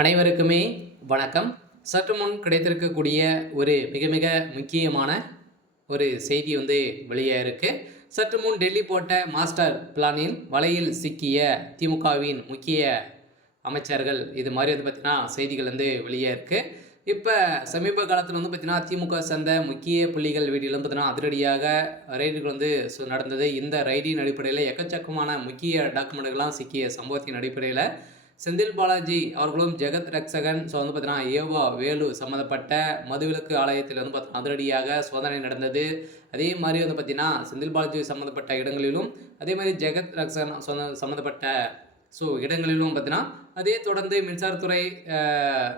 அனைவருக்குமே வணக்கம். சற்று முன் கிடைத்திருக்கக்கூடிய ஒரு மிக மிக முக்கியமான ஒரு செய்தி வெளியே இருக்கு. சற்று முன் டெல்லி போட்ட மாஸ்டர் பிளானில் வலையில் சிக்கிய திமுகவின் முக்கிய அமைச்சர்கள் இது மாதிரி பார்த்தீங்கன்னா செய்திகள் வெளியே இருக்கு. இப்போ சமீப காலத்தில் பார்த்தீங்கன்னா திமுக சேர்ந்த முக்கிய புள்ளிகள் வீட்டிலும் பார்த்தீங்கன்னா அதிரடியாக ரைடுகள் நடந்தது. இந்த ரைடின் அடிப்படையில் எக்கச்சக்கமான முக்கிய டாக்குமெண்ட்டுகள்லாம் சிக்கிய சம்பவத்தின் அடிப்படையில் செந்தில் பாலாஜி அவர்களும் ஜெகத் ரக்ஷகன் பார்த்தீங்கன்னா ஏவா வேலு சம்மந்தப்பட்ட மதுவிலக்கு ஆலயத்தில் பார்த்தீங்கன்னா அதிரடியாக சோதனை நடந்தது. அதே மாதிரி பார்த்தீங்கன்னா செந்தில் பாலாஜி சம்மந்தப்பட்ட இடங்களிலும் அதே மாதிரி ஜெகத் ரக்ஷகன் சம்மந்தப்பட்ட இடங்களிலும் பார்த்தீங்கன்னா அதே தொடர்ந்து மின்சாரத்துறை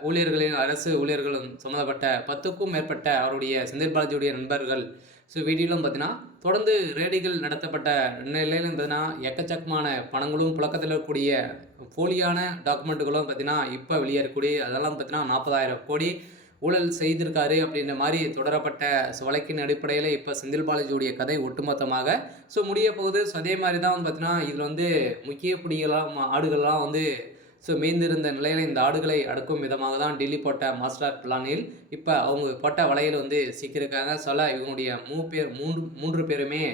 ஊழியர்களின் அரசு ஊழியர்களும் சம்மந்தப்பட்ட 10க்கும் மேற்பட்ட அவருடைய செந்தில் பாலாஜியுடைய நண்பர்கள் வீடியோலும் பார்த்தீங்கன்னா தொடர்ந்து ரேடிகள் நடத்தப்பட்ட நிலையிலும் பார்த்தீங்கன்னா எக்கச்சக்கமான பணங்களும் புழக்கத்தில் இருக்கக்கூடிய போலியான டாக்குமெண்ட்டுகளும் பார்த்தீங்கன்னா இப்போ வெளியேறக்கூடிய அதெல்லாம் பார்த்தீங்கன்னா 40,000 கோடி ஊழல் செய்திருக்காரு அப்படின்ற மாதிரி தொடரப்பட்ட வழக்கின் அடிப்படையில் இப்போ செந்தில் பாலாஜியுடைய கதை ஒட்டுமொத்தமாக முடிய போகுது. அதே மாதிரி தான் பார்த்தீங்கன்னா இதில் முக்கிய புடிகளாக ஆடுகள்லாம் மேய்ந்திருந்த நிலையில் இந்த ஆடுகளை அடக்கும் விதமாக தான் டெல்லி போட்ட மாஸ்டர் பிளானில் இப்போ அவங்க போட்ட வலையில் சிக்கியிருக்காங்க. இவங்களுடைய மூன்று பேருமே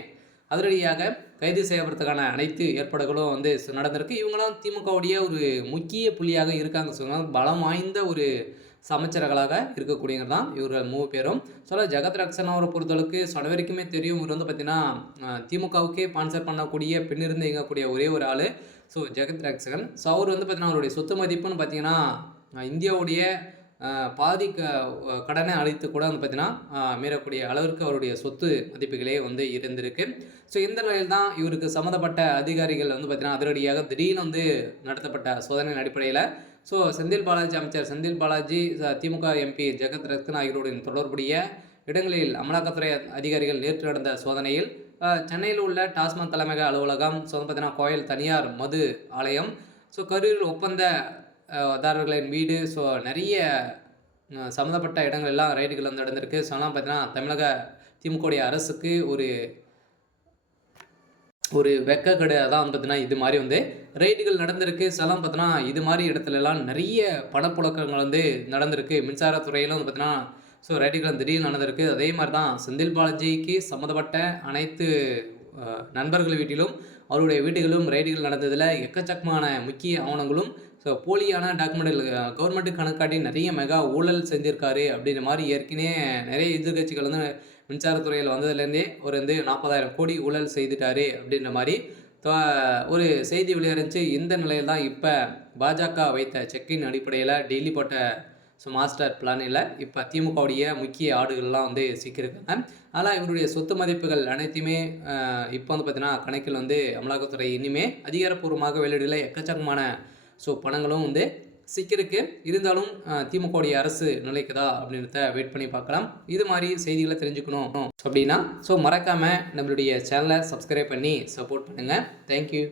அதிரடியாக கைது செய்யப்படுறதுக்கான அனைத்து ஏற்பாடுகளும் நடந்திருக்கு. இவங்களாம் திமுகவுடைய ஒரு முக்கிய புள்ளியாக இருக்காங்க. சொன்னால் பலம் வாய்ந்த ஒரு அமைச்சர்களாக இருக்கக்கூடியவர் தான் இவர்கள் 3 பேரும். ஜெகத் ரக்ஷகன் அவரை பொறுத்தளவுக்கு அனைவருக்குமே தெரியும். இவர் பார்த்தீங்கன்னா திமுகவுக்கே ஸ்பான்சர் பண்ணக்கூடிய பின்னிருந்து இயங்கக்கூடிய ஒரே ஒரு ஆள் ஜெகத் ரக்ஷகன். அவர் பார்த்தீங்கன்னா அவருடைய சொத்து மதிப்புன்னு பார்த்தீங்கன்னா இந்தியாவுடைய பாதி கடனை அளித்து கூட பார்த்தீங்கன்னா மீறக்கூடிய அளவிற்கு அவருடைய சொத்து மதிப்புகளே இருந்திருக்கு. இந்த நிலையில் தான் இவருக்கு சம்மந்தப்பட்ட அதிகாரிகள் பார்த்தீங்கன்னா அதிரடியாக திடீர்னு நடத்தப்பட்ட சோதனையின் அடிப்படையில் செந்தில் பாலாஜி அமைச்சர் செந்தில் பாலாஜி திமுக எம்பி ஜெகத் ரக்ஷகன் ஆகியோருடன் தொடர்புடைய இடங்களில் அமலாக்கத்துறை அதிகாரிகள் நேற்று நடந்த சோதனையில் சென்னையில் உள்ள டாஸ்மாக் தலைமையக அலுவலகம் பார்த்தீங்கன்னா கோயில் தனியார் மது ஆலயம் கரூர் ஒப்பந்ததாரர்களின் வீடு நிறைய சம்மந்தப்பட்ட இடங்கள் எல்லாம் ரைடுகள் நடந்திருக்கு. பார்த்தீங்கன்னா தமிழக திமுகவுடைய அரசுக்கு ஒரு வெக்கக்கடை தான் பார்த்தீங்கன்னா இது மாதிரி ரைடுகள் நடந்திருக்கு. பார்த்தீங்கன்னா இது மாதிரி இடத்துலலாம் நிறைய பணப்புழக்கங்கள் நடந்திருக்கு. மின்சாரத்துறையிலும் பார்த்தீங்கன்னா ரைடுகள் திடீர்னு நடந்திருக்கு. அதே மாதிரி தான் செந்தில் பாலாஜிக்கு சம்மந்தப்பட்ட அனைத்து நண்பர்கள் வீட்டிலும் அவருடைய வீடுகளும் ரைடுகள் நடந்ததில் எக்கச்சக்கமான முக்கிய ஆவணங்களும் போலியான டாக்குமெண்ட்டுகள் கவர்மெண்ட்டு கணக்காட்டி நிறைய மெகா ஊழல் செஞ்சுருக்காரு அப்படின்ற மாதிரி ஏற்கனவே நிறைய எதிர்கட்சிகள் மின்சாரத்துறையில் வந்ததுலேருந்தே ஒரு 40,000 கோடி ஊழல் செய்துட்டாரு அப்படின்ற மாதிரி ஒரு செய்தி வெளியிருந்துச்சு. இந்த நிலையில் தான் இப்போ பாஜக வைத்த செக்கின் அடிப்படையில் டெல்லி போட்ட மாஸ்டர் பிளானில் இப்போ திமுகவுடைய முக்கிய ஆடுகள்லாம் சிக்கியிருக்காங்க. ஆனால் இவருடைய சொத்து மதிப்புகள் அனைத்தையுமே இப்போ பார்த்தீங்கன்னா கணக்கில் அமலாக்கத்துறை இனிமே அதிகாரப்பூர்வமாக வெளியிடல எக்கச்சக்கமான பணங்களும் சிக்கிருக்கு. இருந்தாலும் திமுகவுடைய அரசு நிலைக்குதா அப்படின்றத வெயிட் பண்ணி பார்க்கலாம். இது மாதிரி செய்திகளை தெரிஞ்சுக்கணும் அப்படின்னா மறக்காமல் நம்மளுடைய சேனலை சப்ஸ்கிரைப் பண்ணி சப்போர்ட் பண்ணுங்கள். தேங்க்யூ.